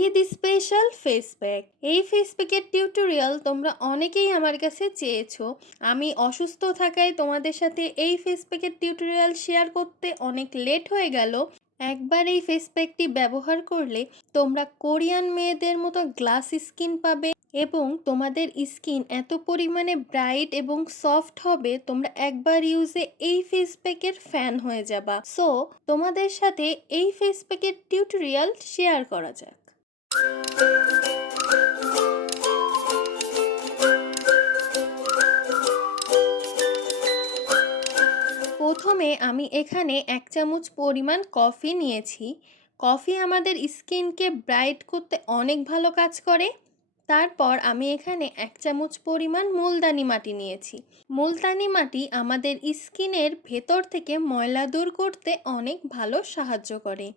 Eid special face pack. এই face প্যাকের tutorial তোমরা অনেকেই আমার কাছে চেয়েছো। আমি অসুস্থ থাকায় তোমাদের সাথে এই ফেস প্যাকের টিউটোরিয়াল শেয়ার করতে অনেক লেট হয়ে গেল। একবার এই ফেস প্যাকটি ব্যবহার করলে তোমরা কোরিয়ান মেয়েদের মতো গ্লাস স্কিন পাবে এবং তোমাদের স্কিন এত পরিমাণে ব্রাইট এবং সফট হবে, তোমরা একবার ইউজে এই ফেস প্যাকের ফ্যান হয়ে যাবা। সো তোমাদের সাথে এই ফেস প্যাকের টিউটোরিয়াল শেয়ার করা যাক। প্রথমে আমি এখানে 1 চামচ পরিমাণ কফি নিয়েছি। কফি আমাদের স্কিনকে ব্রাইট করতে অনেক ভালো কাজ করে। তারপর আমি এখানে 1 চামচ পরিমাণ মুলতানি মাটি নিয়েছি। মুলতানি মাটি আমাদের স্কিনের ভেতর থেকে ময়লা দূর করতে অনেক ভালো সাহায্য করে।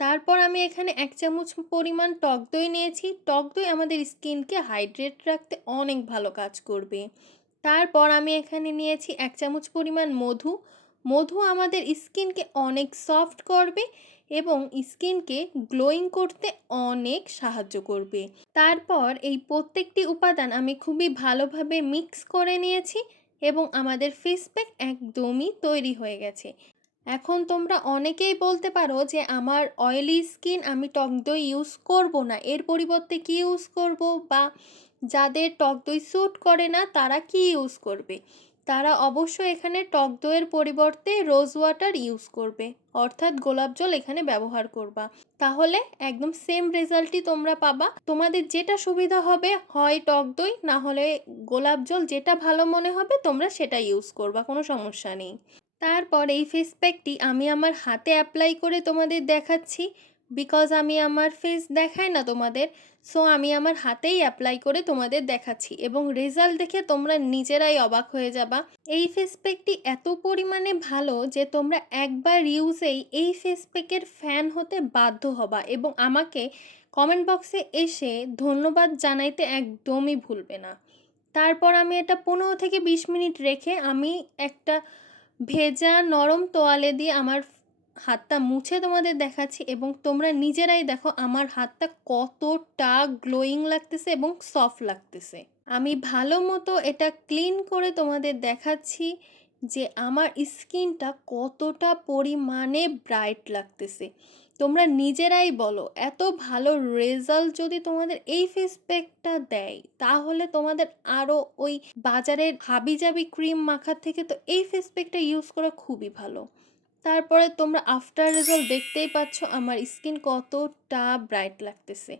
তারপর আমি এখানে 1 চামচ পরিমাণ টক দই নিয়েছি। টক দই আমাদের স্কিনকে হাইড্রেট রাখতে অনেক ভালো কাজ করবে। তারপর আমি এখানে নিয়েছি 1 চামচ পরিমাণ মধু। মধু আমাদের স্কিনকে অনেক সফট করবে এবং স্কিনকে গ্লোয়িং করতে অনেক সাহায্য করবে। তারপর এই প্রত্যেকটি উপাদান আমি খুবই ভালোভাবে মিক্স করে নিয়েছি এবং আমাদের ফেস প্যাক একদমই তৈরি হয়ে গেছে। এখন তোমরা অনেকেই বলতে পারো যে আমার অয়েলি স্কিন, আমি টক দই ইউজ করব না, এর পরিবর্তে কি ইউজ করব, বা যাদের টক দই স্যুট করে না তারা কি ইউজ করবে। তারা অবশ্যই এখানে টক দইয়ের পরিবর্তে রোজ ওয়াটার ইউজ করবে, অর্থাৎ গোলাপ জল এখানে ব্যবহার করবা। তাহলে একদম সেম রেজাল্টই তোমরা পাবা। তোমাদের যেটা সুবিধা হবে, হয় টক দই না হলে গোলাপ জল, যেটা ভালো মনে হবে তোমরা সেটা ইউজ করবা, কোনো সমস্যা নেই। তারপর এই ফেস প্যাকটি আমি আমার হাতে অ্যাপ্লাই করে তোমাদের দেখাচ্ছি, বিকজ আমি আমার ফেস দেখাই না তোমাদের। সো আমি আমার হাতেই অ্যাপ্লাই করে তোমাদের দেখাচ্ছি এবং রেজাল্ট দেখে তোমরা নিজেরাই অবাক হয়ে যাবা। এই ফেস প্যাকটি এত পরিমাণে ভালো যে তোমরা একবার ইউজেই এই ফেস প্যাকের ফ্যান হতে বাধ্য হবা এবং আমাকে কমেন্ট বক্সে এসে ধন্যবাদ জানাইতে একদমই ভুলবে না। তারপর আমি এটা 15 থেকে 20 মিনিট রেখে আমি একটা ভেজা নরম তোয়ালে দিয়ে আমার হাতটা মুছে তোমাদের দেখাচ্ছি এবং তোমরা নিজেরাই দেখো আমার হাতটা কতটা গ্লোয়িং লাগতেছে এবং সফট লাগতেছে। আমি ভালো মতো এটা ক্লিন করে তোমাদের দেখাচ্ছি যে আমার স্কিনটা কতটা পরিমাণে ব্রাইট লাগতেছে। তোমরা নিজেরাই বলো, এত ভালো রেজাল্ট যদি তোমাদের এই ফেস প্যাকটা দেয় তাহলে তোমাদের আরও ওই বাজারের হাবিজাবি ক্রিম মাখার থেকে তো এই ফেস প্যাকটা ইউজ করা খুবই ভালো। তারপরে তোমরা আফটার রেজাল্ট দেখতেই পাচ্ছ আমার স্কিন কতটা ব্রাইট লাগতেছে।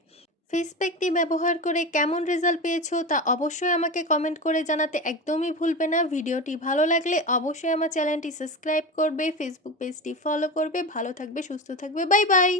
ফেস প্যাকটি ব্যবহার করে কেমন রেজাল্ট পেয়েছো তা অবশ্যই আমাকে কমেন্ট করে জানাতে একদমই ভুলবে না। ভিডিওটি ভালো লাগলে অবশ্যই আমার চ্যানেলটি সাবস্ক্রাইব করবে, ফেসবুক পেজটি ফলো করবে। ভালো থাকবে, সুস্থ থাকবে, বাই বাই।